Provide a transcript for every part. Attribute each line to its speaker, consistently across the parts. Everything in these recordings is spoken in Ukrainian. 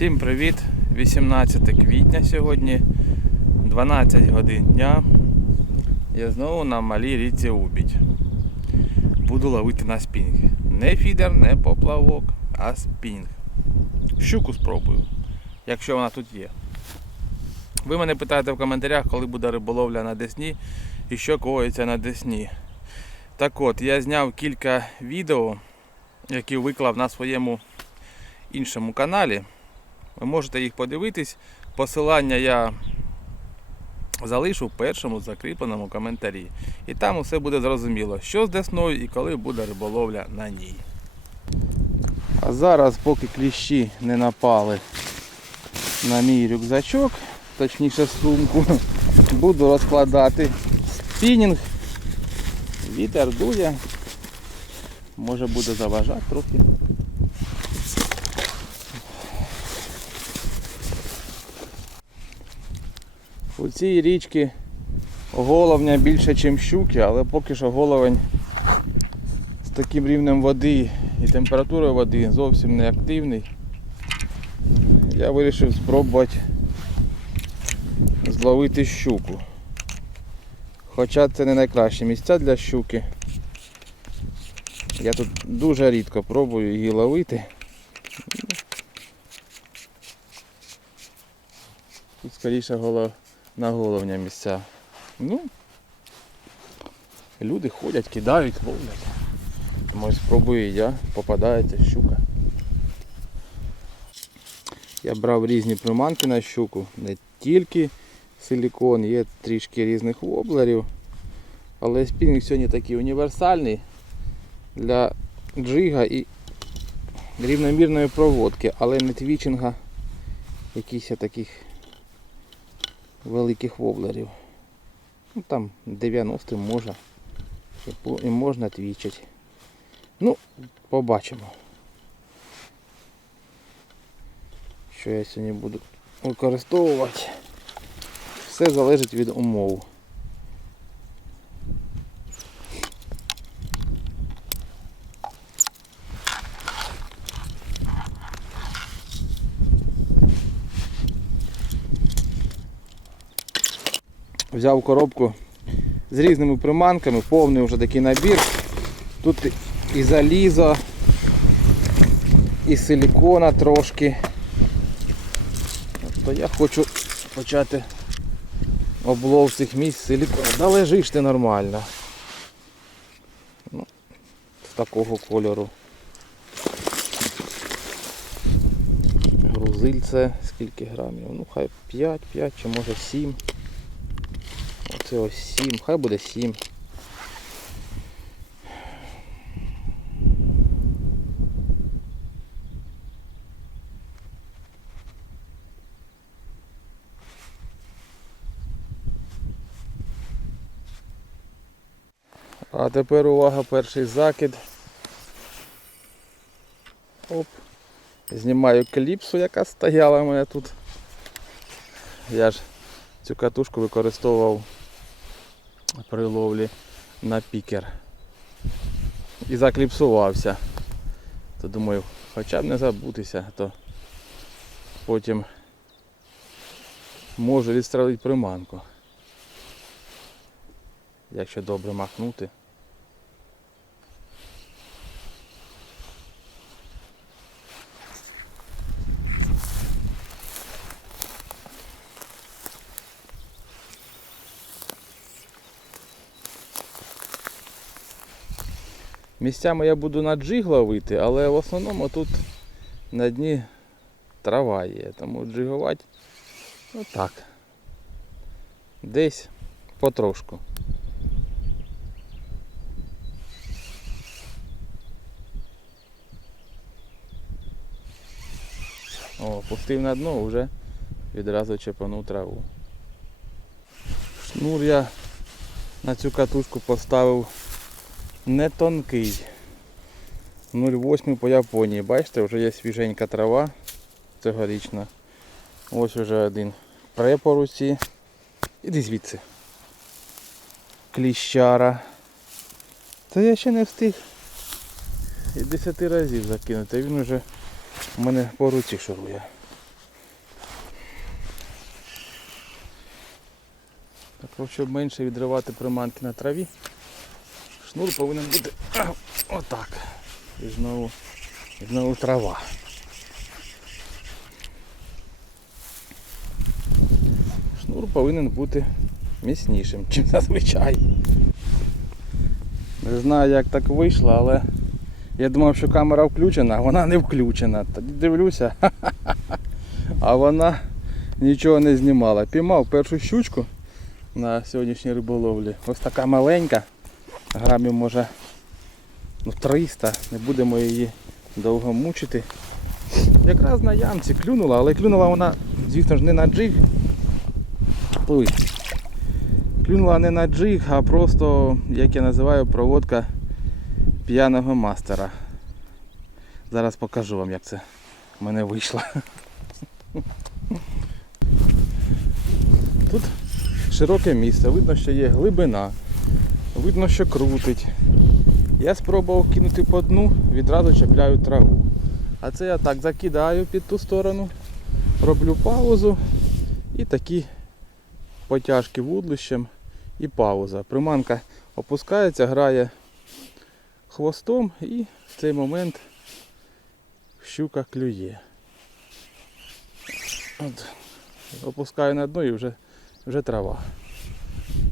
Speaker 1: Всім привіт! 18 квітня сьогодні, 12 годин дня. Я знову на малій річці Убідь. Буду ловити на спінг. Не фідер, не поплавок, а спінг. Щуку спробую, якщо вона тут є. Ви мене питаєте в коментарях, коли буде риболовля на Десні і що коїться на Десні. Так от, я зняв кілька відео, які виклав на своєму іншому каналі. Ви можете їх подивитись. Посилання я залишу в першому закріпленому коментарі. І там усе буде зрозуміло, що з десною і коли буде риболовля на ній. А зараз, поки кліщі не напали на мій рюкзачок, точніше сумку, буду розкладати спінінг. Вітер дує. Може буде заважати трохи. У цій річці головня більше, ніж щуки, але поки що головень з таким рівнем води і температурою води зовсім не активний. Я вирішив спробувати зловити щуку. Хоча це не найкращі місця для щуки. Я тут дуже рідко пробую її ловити. Тут скоріше голов... на головня місця. Ну, люди ходять, кидають, ловлять. Ось спробую я, попадається щука. Я брав різні приманки на щуку, не тільки силікон, є трішки різних воблерів. Але спінінг сьогодні такий універсальний для джига і рівномірної проводки, але не твічинга якихось таких великих воблерів. Ну там 90 можна. І можна твічити. Ну, побачимо. Що я сьогодні буду використовувати. Все залежить від умов. Взяв коробку з різними приманками, повний вже такий набір. Тут і залізо, і силікона трошки. То я хочу почати облов цих місць силікона. Да лежиш ти нормально. Ну, з такого кольору. Грузильце скільки грамів? Ну хай 5, 5 чи може 7. Ось 7, хай буде 7. А тепер увага, перший закид. Оп. Знімаю кліпсу, яка стояла у мене тут. Я ж цю катушку використовував при ловлі на пікер. І закліпсувався. То думаю, хоча б не забутися, то потім можу відстрелити приманку. Якщо добре махнути. Місцями я буду на джиг ловити, але в основному тут на дні трава є, тому джигувати отак. Десь потрошку. О, пустив на дно, вже відразу чепанув траву. Шнур я на цю катушку поставив не тонкий. 0,8 по Японії. Бачите, вже є свіженька трава цьогорічна. Ось вже один препоруці. Іди звідси. Кліщара. Та я ще не встиг і 10 разів закинути, а він уже в мене по руці шурує. Так щоб менше відривати приманки на траві шнур повинен бути отак. І знову, і знову трава. Шнур повинен бути міцнішим, ніж зазвичай. Не знаю, як так вийшло, але я думав, що камера включена, а вона не включена. Тоді дивлюся, а вона нічого не знімала. Піймав першу щучку на сьогоднішній риболовлі. Ось така маленька, грамів може ну, 300, не будемо її довго мучити. Якраз на ямці клюнула, але клюнула вона, звісно ж, не на джиг. Ой. Клюнула не на джиг, а просто, як я називаю, проводка п'яного мастера. Зараз покажу вам, як це в мене вийшло. Тут широке місце, видно, що є глибина, видно, що крутить. Я спробував кинути по дну, відразу чіпляю траву. А це я так закидаю під ту сторону, роблю паузу і такі потяжки вудлищем і пауза. Приманка опускається, грає хвостом і в цей момент щука клює. От, опускаю на дно і вже, вже трава.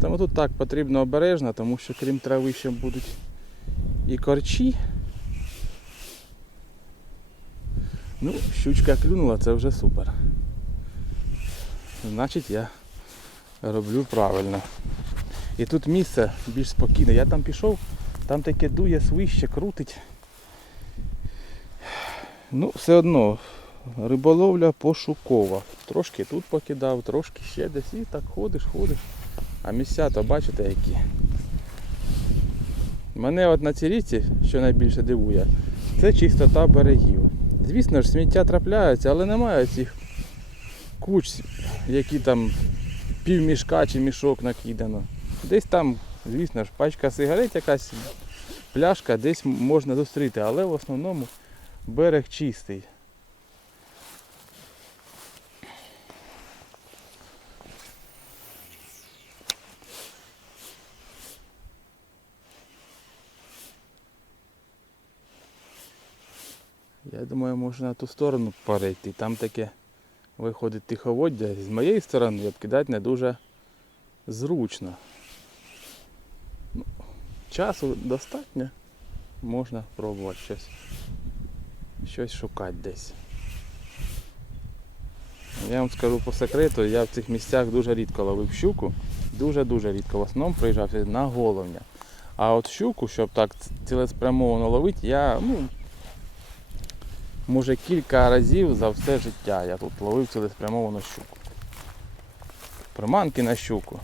Speaker 1: Тому тут так потрібно обережно, тому що крім трави ще будуть і корчі. Ну, щучка клюнула, це вже супер. Значить я роблю правильно. І тут місце більш спокійне. Я там пішов, там таке дує свище, крутить. Ну, все одно, риболовля пошукова. Трошки тут покидав, трошки ще десь і так ходиш, ходиш. А місця то бачите які. Мене от на цій річці, що найбільше дивує, це чистота берегів. Звісно ж, сміття трапляється, але немає цих куч, які там пів мішка чи мішок накидано. Десь там, звісно ж, пачка сигарет якась, пляшка десь можна зустріти, але в основному берег чистий. Я думаю, можна на ту сторону перейти. Там таке виходить тиховоддя. З моєї сторони обкидати не дуже зручно. Ну, часу достатньо. Можна пробувати щось. Щось шукати десь. Я вам скажу по секрету, я в цих місцях дуже рідко ловив щуку. Дуже-дуже рідко. В основному приїжджав на головня. А от щуку, щоб так цілеспрямовано ловити, я ну, може кілька разів за все життя я тут ловив цілеспрямовану щуку. Приманки на щуку.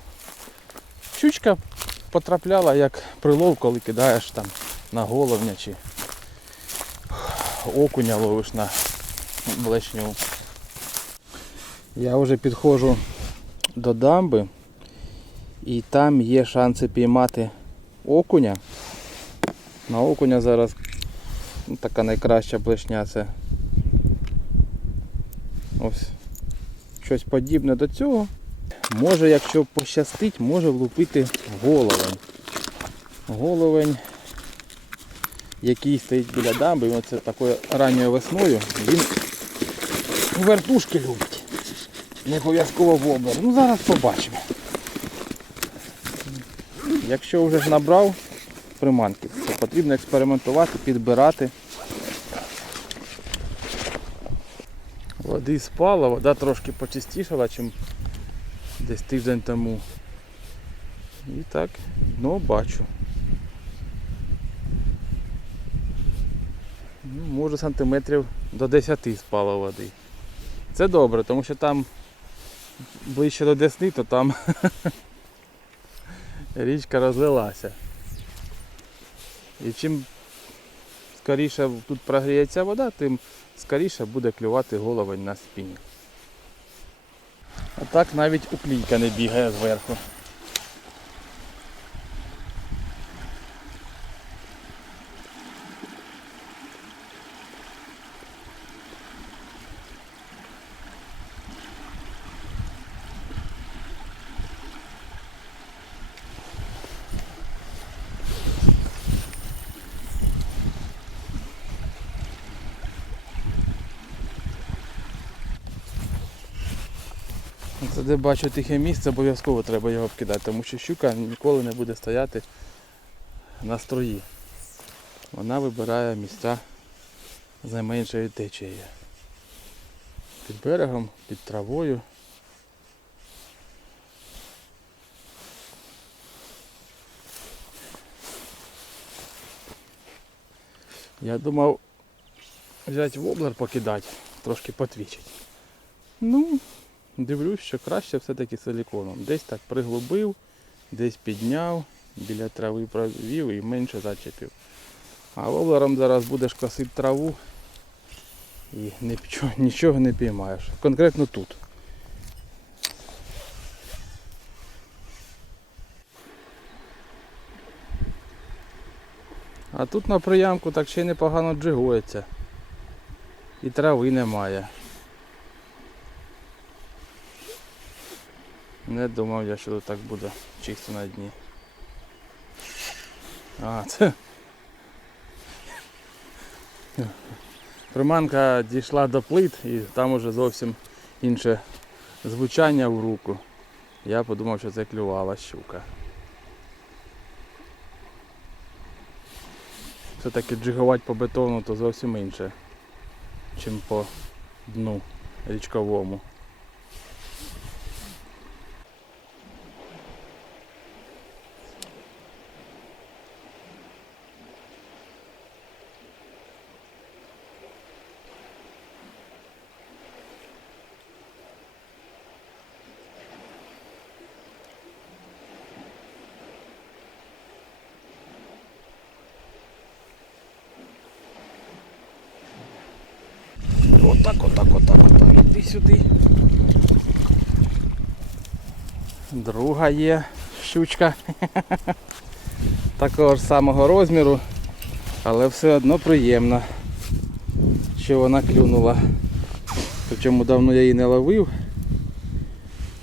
Speaker 1: Щучка потрапляла як прилов, коли кидаєш там на головня чи окуня ловиш на блешню. Я вже підходжу до дамби і там є шанси піймати окуня. На окуня зараз така найкраща блешня це ось щось подібне до цього. Може, якщо пощастить, може влупити головень. Головень, який стоїть біля дамби, оце такою ранньою весною, він вертушки любить. Не обов'язково воблер. Ну зараз побачимо. Якщо вже ж набрав приманки, потрібно експериментувати, підбирати. Води спала, вода трошки почистішала, ніж десь тиждень тому. І так, дно бачу. Ну, може сантиметрів до 10 спало води. Це добре, тому що там ближче до Десни, то там річка розлилася. І чим скоріше тут прогріється вода, тим скоріше буде клювати головень на спині. А так навіть уклійка не бігає зверху. Це де бачу тихе місце, обов'язково треба його обкидати, тому що щука ніколи не буде стояти на струї. Вона вибирає місця з найменшою течією. Під берегом, під травою. Я думав взяти воблер покидати, трошки потвічить. Ну, дивлюсь, що краще все-таки силіконом. Десь так приглубив, десь підняв, біля трави провів і менше зачепив. А воблером зараз будеш косити траву і нічого не піймаєш. Конкретно тут. А тут на приямку так ще й непогано джигується. І трави немає. Не думав я, що так буде чисто на дні. А, це. Приманка дійшла до плит і там уже зовсім інше звучання в руку. Я подумав, що це клювала щука. Все-таки джигувати по бетону то зовсім інше, чим по дну річковому. Отак, отак, отак, отак. Іди сюди. Друга є щучка. Такого ж самого розміру, але все одно приємно, що вона клюнула. Причому давно я її не ловив.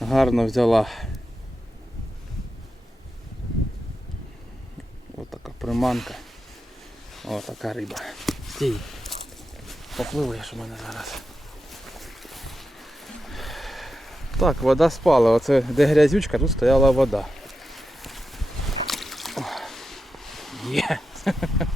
Speaker 1: Гарно взяла. Ось така приманка. Ось така риба. Стій. Попливеш у мене зараз. Так, вода спала. Оце де грязючка, тут стояла вода. Є. Ой-ой-ой,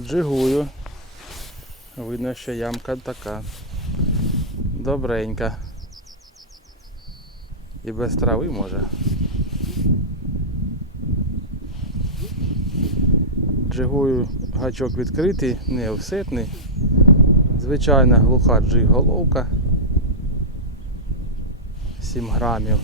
Speaker 1: Поджигую. Видно, що ямка така. Добренька. І без трави може. Джигую гачок відкритий, не офсетний. Звичайна глуха джиг головка. 7 грамів.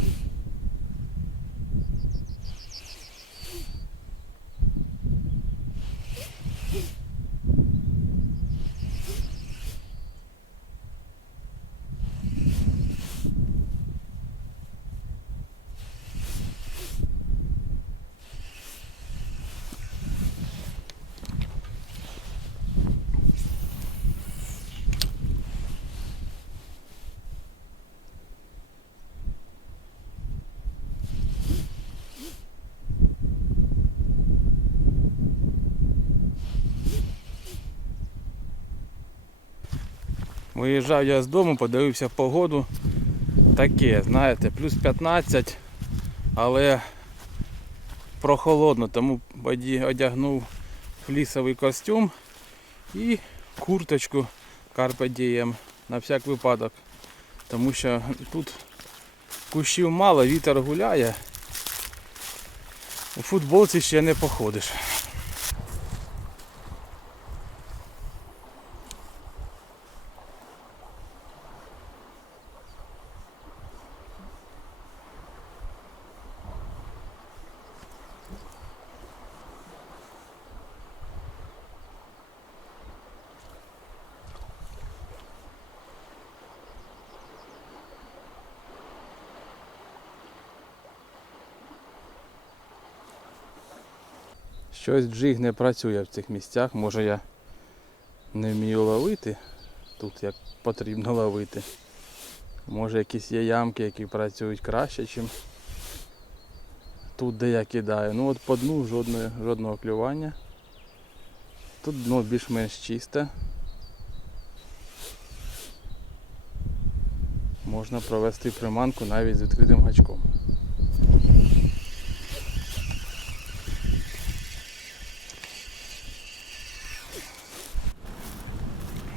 Speaker 1: Виїжджав я з дому, подивився погоду. Таке, знаєте, плюс 15, але прохолодно, тому одягнув флісовий костюм і курточку Diem на всяк випадок. Тому що тут кущів мало, вітер гуляє. У футболці ще не походиш. Щось джиг не працює в цих місцях. Може я не вмію ловити тут як потрібно ловити. Може якісь є ямки, які працюють краще, ніж тут, де я кидаю. Ну от по дну жодної, жодного клювання. Тут дно більш-менш чисте. Можна провести приманку навіть з відкритим гачком.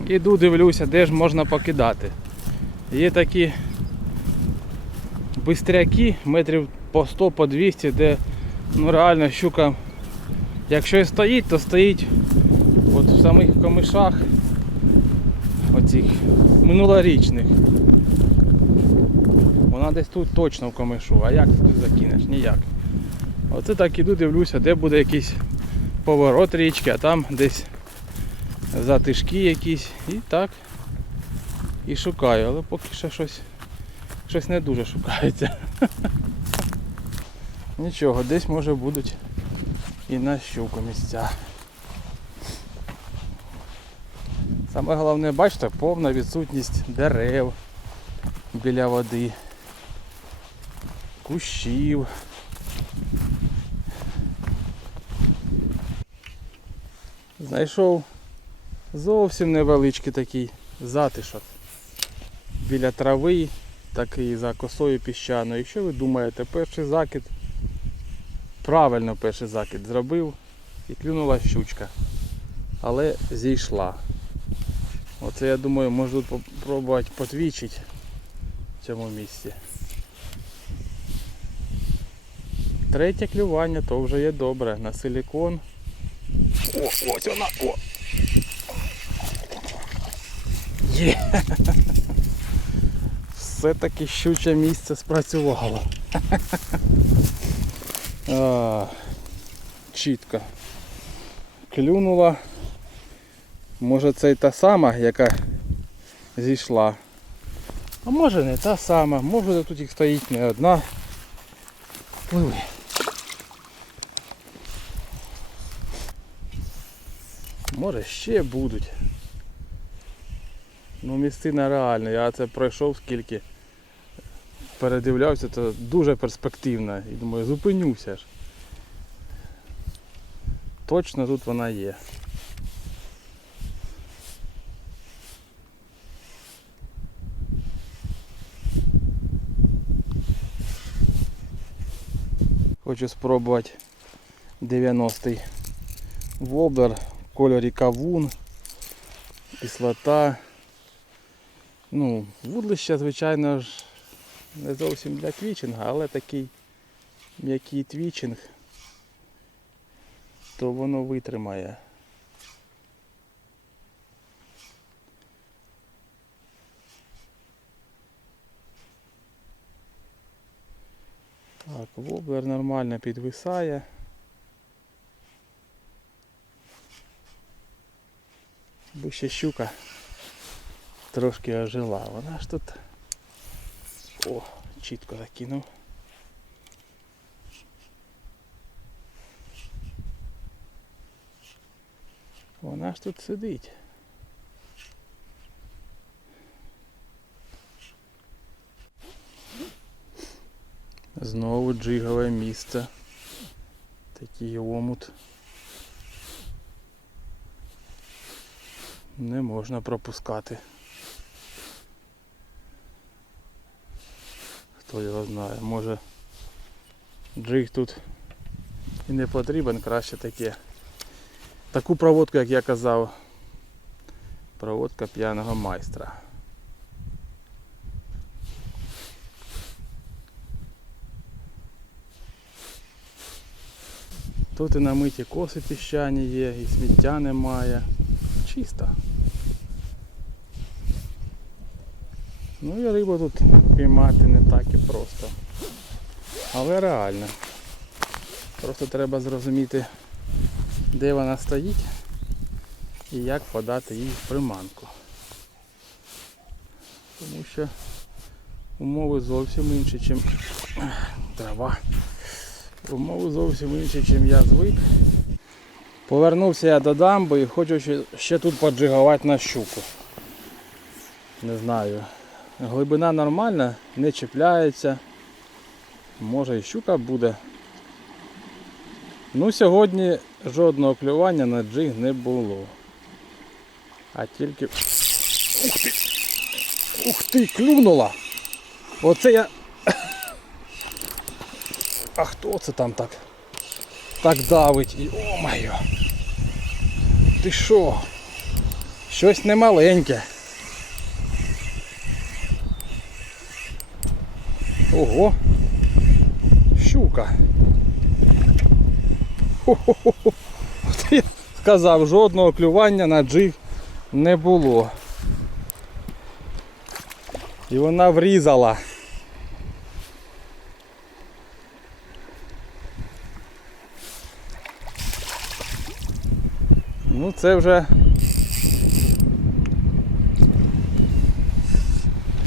Speaker 1: Іду дивлюся, де ж можна покидати. Є такі бистряки метрів по 100, по 200, де ну реально щука, якщо і стоїть, то стоїть от в самих комишах оцих минулорічних. Вона десь тут точно в комишу, а як ти тут закинеш? Ніяк. Оце так іду, дивлюся, де буде якийсь поворот річки, а там десь затишки якісь і так і шукаю, але поки що щось, щось не дуже шукається. Нічого, десь може будуть і на щуку місця. Саме головне, бачите, повна відсутність дерев біля води, кущів. Знайшов зовсім невеличкий такий затишок біля трави, такий за косою піщаною. Якщо ви думаєте, перший закид, правильно перший закид зробив і клюнула щучка, але зійшла. Оце я думаю, можу спробувати потвічити в цьому місці. Третє клювання то вже є добре. На силікон. О, ось вона! О! Є! Все-таки щуче місце спрацювало. А, чітко. Клюнула. Може це й та сама, яка зійшла. А може не та сама, може тут їх стоїть не одна. Пливи. Може ще будуть. Ну місцина реальна, я це пройшов скільки передивлявся, то дуже перспективна. І думаю, зупинюся ж. Точно тут вона є. Хочу спробувати 90-й воблер в кольорі кавун, кислота. Ну, вудлище, звичайно ж, не зовсім для твічинга, але такий м'який твічинг, то воно витримає. Так, воблер нормально підвисає. Бо ще щука трошки ожила. Вона ж тут о, чітко закинув. Вона ж тут сидить. Знову джигове місце. Такий омут. Не можна пропускати. Хто його знає, може джиг тут і не потрібен, краще таке. Таку проводку, як я казав, проводка п'яного майстра. Тут і намиті коси піщані є, і сміття немає. Чисто. Ну і рибу тут піймати не так і просто. Але реально. Просто треба зрозуміти, де вона стоїть і як подати їй в приманку. Тому що умови зовсім інші, ніж трава. Умови зовсім інші, ніж я звик. Повернувся я до дамби і хочу ще тут поджигувати на щуку. Не знаю. Глибина нормальна, не чіпляється. Може і щука буде. Ну сьогодні жодного клювання на джиг не було. А тільки. Ух ти! Ух ти, клюнула! Оце я. А хто це там так? Так давить і о-моє! Ти що? Щось немаленьке. Ого! Щука. Хо-хо-хо. Я сказав, жодного клювання на джиг не було. І вона врізала. Ну це вже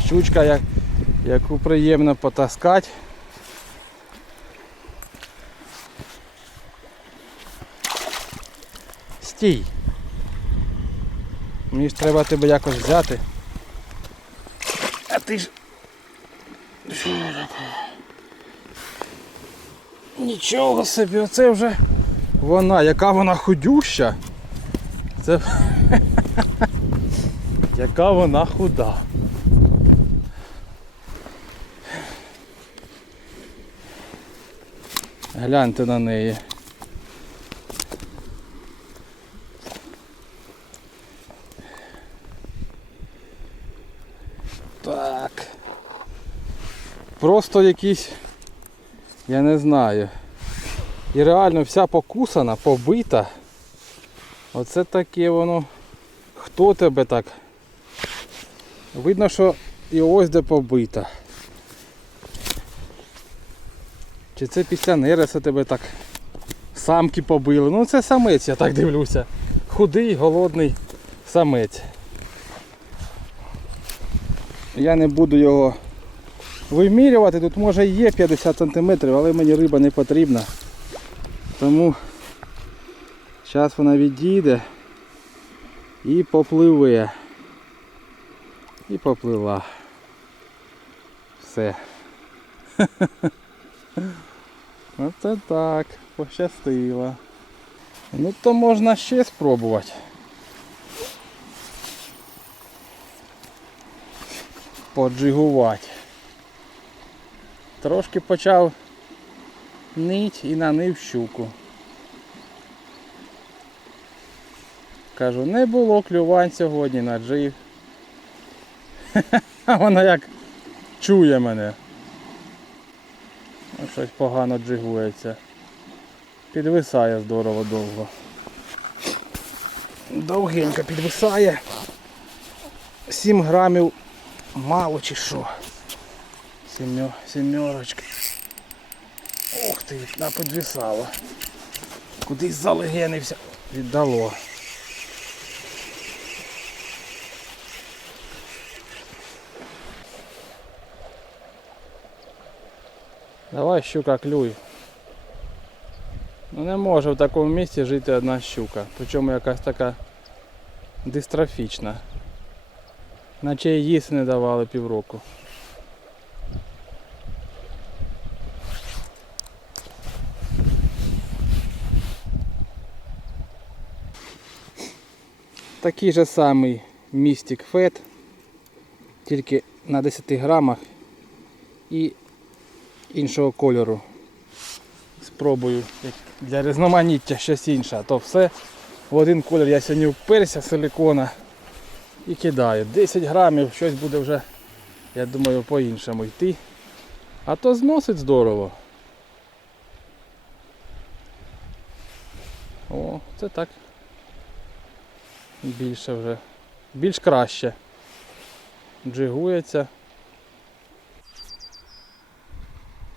Speaker 1: щучка, як, яку приємно потаскати. Стій. Мені ж треба тебе якось взяти. А ти ж. Нічого собі, оце вже вона, яка вона худюща. Це. яка вона худа. Гляньте на неї. Так. Просто якісь, я не знаю. І реально вся покусана, побита. Оце таке воно. Хто тебе так? Видно, що і ось де побита. Чи це після нереса тебе так самки побили? Ну це самець, я так дивлюся. Худий, голодний самець. Я не буду його вимірювати. Тут може є 50 см, але мені риба не потрібна. Тому зараз вона відійде і попливе. І поплила. Все. Оце так, пощастило. Ну то можна ще спробувати. Поджигувати. Трошки почав нить і нанив щуку. Кажу, не було клювань сьогодні на джиг. Вона як чує мене. Щось погано джигується. Підвисає здорово довго. Довгенько підвисає. 7 грамів мало чи що. Сімьо, сімерочка. Ух ти, вона підвисала. Кудись залегенився. Віддало. Давай щука клюй. Ну не може в такому місці жити одна щука. Причому якась така дистрофічна. Наче їй їсти не давали півроку. Такий же самий містик фет, тільки на 10 грамах і іншого кольору. Спробую для різноманіття щось інше, то все в один колір я сьогодні вперся силикона і кидаю. 10 грамів щось буде вже, я думаю, по-іншому йти. А то зносить здорово. О, це так. Більше вже. Більш краще. Джигується.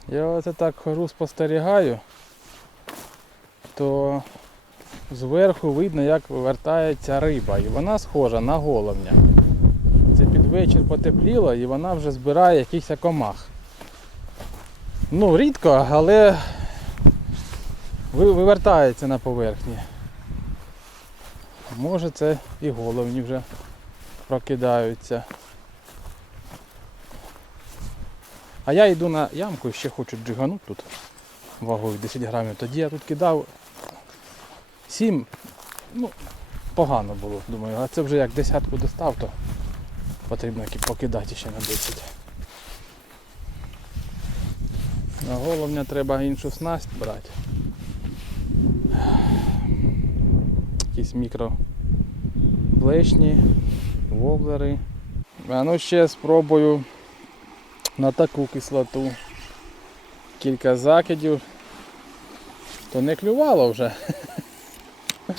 Speaker 1: Я оце так хожу спостерігаю, то зверху видно, як вивертається риба. І вона схожа на головня. Це під вечір потепліло і вона вже збирає якихось комах. Ну, рідко, але вивертається на поверхні. Може це і головні вже прокидаються. А я йду на ямку і ще хочу джигануть тут вагою 10 грамів. Тоді я тут кидав 7, ну, погано було, думаю, а це вже як десятку достав, то потрібно покидати ще на 10. На головня треба іншу снасть брати. Якісь мікро блешні, воблери. А ну ще спробую на таку кислоту. Кілька закидів. То не клювало вже.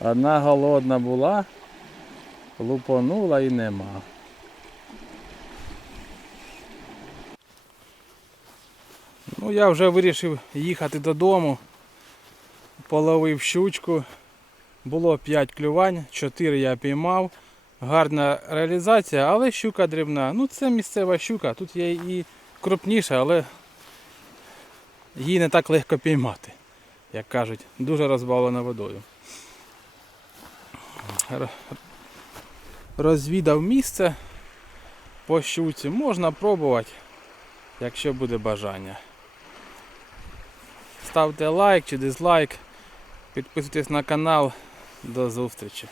Speaker 1: Одна голодна була, лупонула і нема. Ну я вже вирішив їхати додому. Половив щучку. Було 5 клювань, 4 я піймав. Гарна реалізація, але щука дрібна. Ну це місцева щука, тут є і крупніша, але її не так легко піймати, як кажуть, дуже розбавлена водою. Розвідав місце по щуці. Можна пробувати, якщо буде бажання. Ставте лайк чи дизлайк, підписуйтесь на канал. До зустрічі.